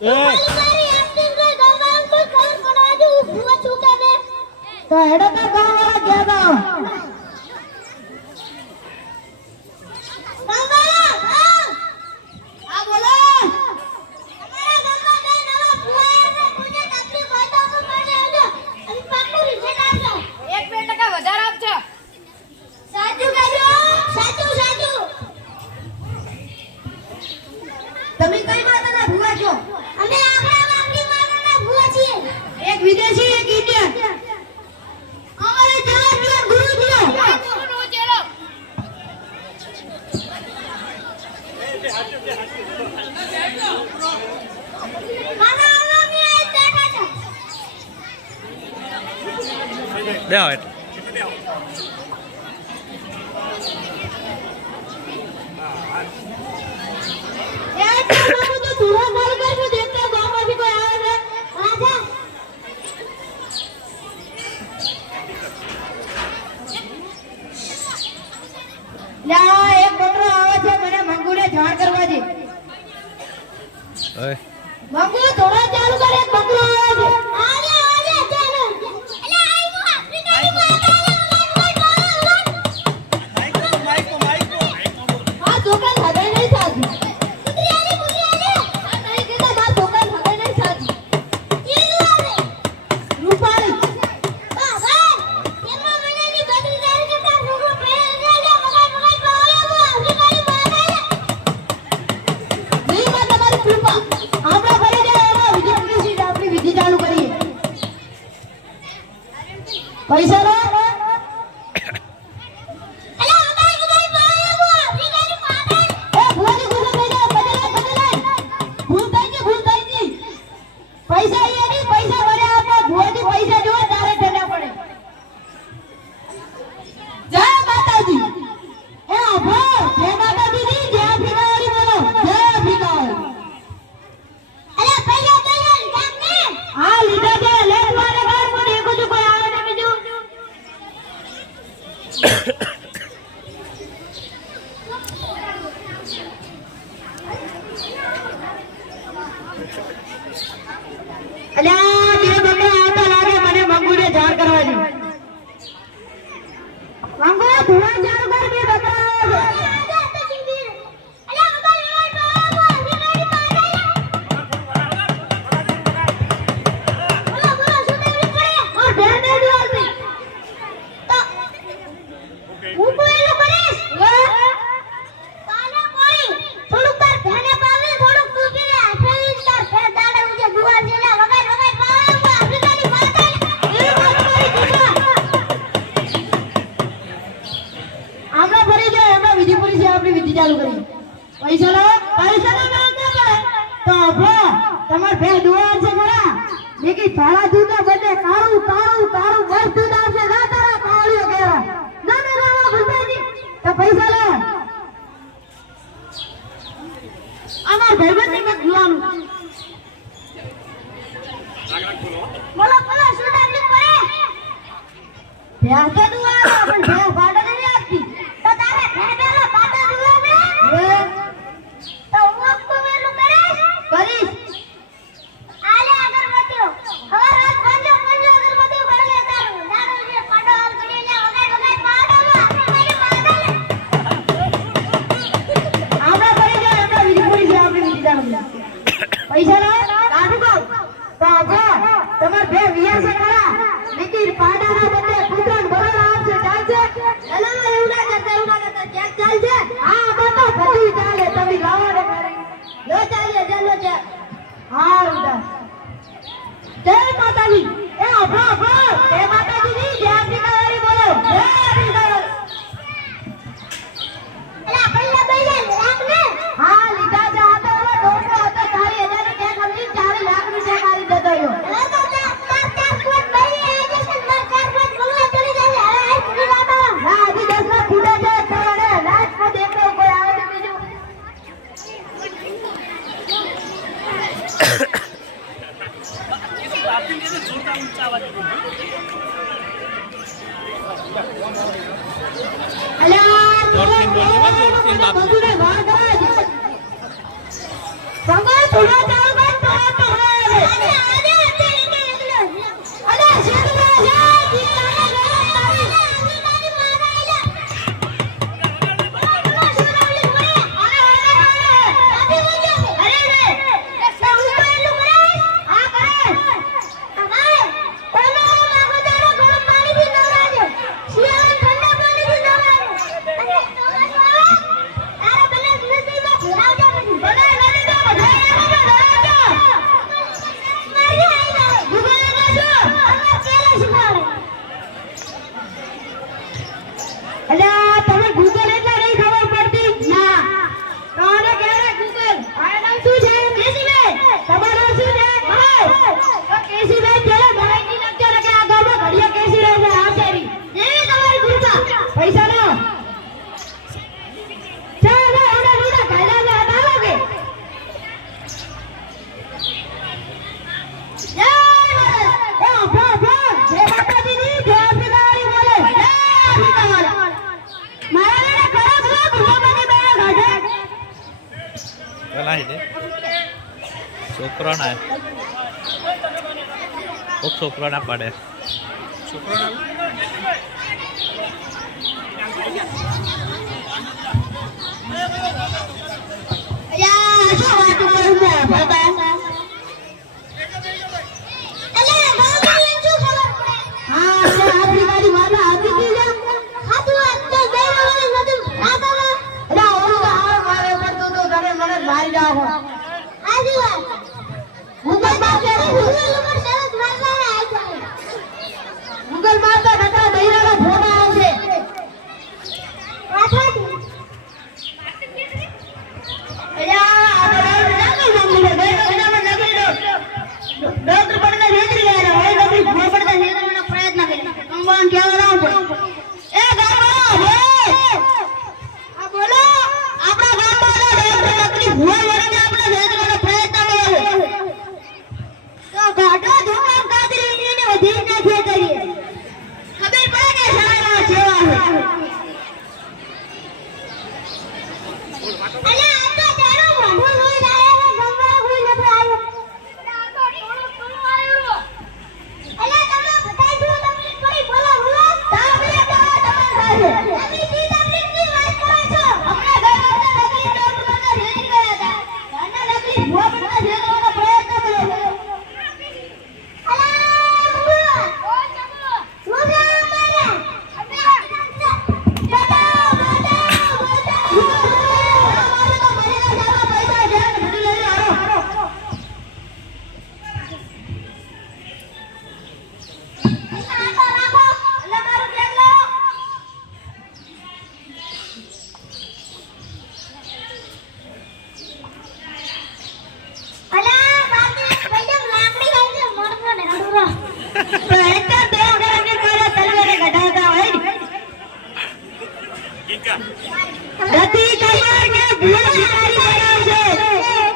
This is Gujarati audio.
તો હેડો તો ગામવાળા ગયા હતા તમે કઈ માતાના ભુવા છો? અમે આપણા વાંગી માતાના ભુવા છીએ. એક વિદેશી એક ઇન્ડિયન. અમારે જવાબદાર ગુરુ દિયો. ગુરુ ચેલો. માના અમે બેઠા છે. બેહો એટલે એક બકરો આવે છે મને મંગુને જાણ કરવા દે. મંગુ થોડા ચાલુ કર એક બકરો આવે છે. આલે આલે ચાલો. એટલે આઈવો આફ્રિકાની માઈકો આ દુકાન હવે નહીં સાચી. કુતરી આલે આ નહીં કેતા બા દુકાન હવે નહીં સાચી. કેલું આવે રૂપાળી બાબા એમાં મનેની બદલી દાર કે તાર રૂગો પહેલ લે મગાઈ પાવલો આફ્રિકાની માતા નહીં માં તમારી કૃપા આપણા ઘરે જાય એમાં વિધિ સીટ આપણી વિધિ ચાલુ કરીએ. પૈસા લો પૈસા એ નહીં પૈસા ભરે આપો ભુવાજી પૈસા જો તારે ઠંડા પડે. જય માતાજી. એ આભો જય માતાજી ની જય ભીખાવાળી બોલો જય ભીખાવાળી. અરે પૈસા લીધા ને? હા લીધા છે. લેટ વાળે ઘર પણ એક જ કોઈ આવે ને બીજું. અલ્યા બે બકરા આવતા લાગે મને મંગુને જાણ કરવા દે. મંગુ થોડા જાણ કર બે બકરા આવે છે. અલ્યા બકરા લેવા તો આવો વિનાડી પાડે. બોલો શું દેવી પડે? ઓર બે દે દે તો હું કોઈલો કરીશ. કાલે કોઈ થોડું પર ધને પાવે થોડું કુકી આઠે તાર ફેર દાડા ઉજે ગુવા જેલા વગાઈ પાવે આફ્રિકાની માતા એ વાત કરી દીધા. આપણા ફરી જાય એમાં વિધિ પૂરી છે આપણી વિધિ ચાલુ કરી. પૈસા લો ના પડે તો અભો તમાર ભે દુઆ છે ખરા લેકી ભાડા દૂધના બદલે કાળું બસ દૂધ આવશે ના તારા કાળિયો કેરા ના ભૂલતાજી તો પૈસા લો. અમાર ભાઈબંધ ને ગુલામ બોલો શું ડાલી પડે? ભે તો દુઆ પણ ભે ભાડા નહીં આપતી તો તારે ભે બેલો ભાડા દુઆ ને તો હું આપકો વેલું કરીશ. આલે અગરબત્તીઓ હવે રાત પાંજો અગરબત્તીઓ બળે તારું નાનો જે પાડો હાલ કરી લે વગાઈ પાડો આપણી માતા લે. આપણા પડી જાય આપણા વિધિ પૂરી છે આપણી વિધિ ચાલુ. પૈસા લો કાઢું કહું તો અભા તમાર બે વિયા છે ખરા લેકિન પાડાના બદલે કૂતરાને બરોબર આવશે ચાલશે. એલા એવું ના કરતા ક્યાંક ચાલશે. હા બાપા બધું ચાલે તમે લાવો ને લો ચાલે ચાલો છે. હા ઉડા જય માતાજી. એ અભા જય માતાજી ની જય ભીખાવાળી બોલો જય ભીખાવાળી. એલા પૈસા રાખ ને. હા લીધા છે આ તો હવે ડોટો હતો 4000 ની ટેક સમજી 4 લાખ ની ટેક આવી જતો રહ્યો. એલા તો ચાર કોટ ભરી આવી જશે માર 4 કોટ બોલવા ચડી જશે. અરે આ પૂરી વાત હા હજી 10 લાખ ખૂટે છે તમારે લાસ્ટ માં દેખો કોઈ આવે ને બીજું. થોડા ચાલુ કર તો પેલા હી દે છોકરો ના કોક છોકરો ના પડે છોકરો ના યા શું વાત કરું છું બાબા અલ્યા બાબા શું ખબર પડે હા આપણી વાળી માતા હતી કે હાતું વાત તો ગયો નથી આ બાબા અલા ઓલું હાર મારે પડતો તો તમે મને મારી જાઓ આજી વાત મુગલ માતા શરત મારવાના આવ્યા મુગલ માતા નકા દૈરાનો ફોટો આવશે પાછળથી રતિ કમર કે ભૂલ શિકારી બનાવશે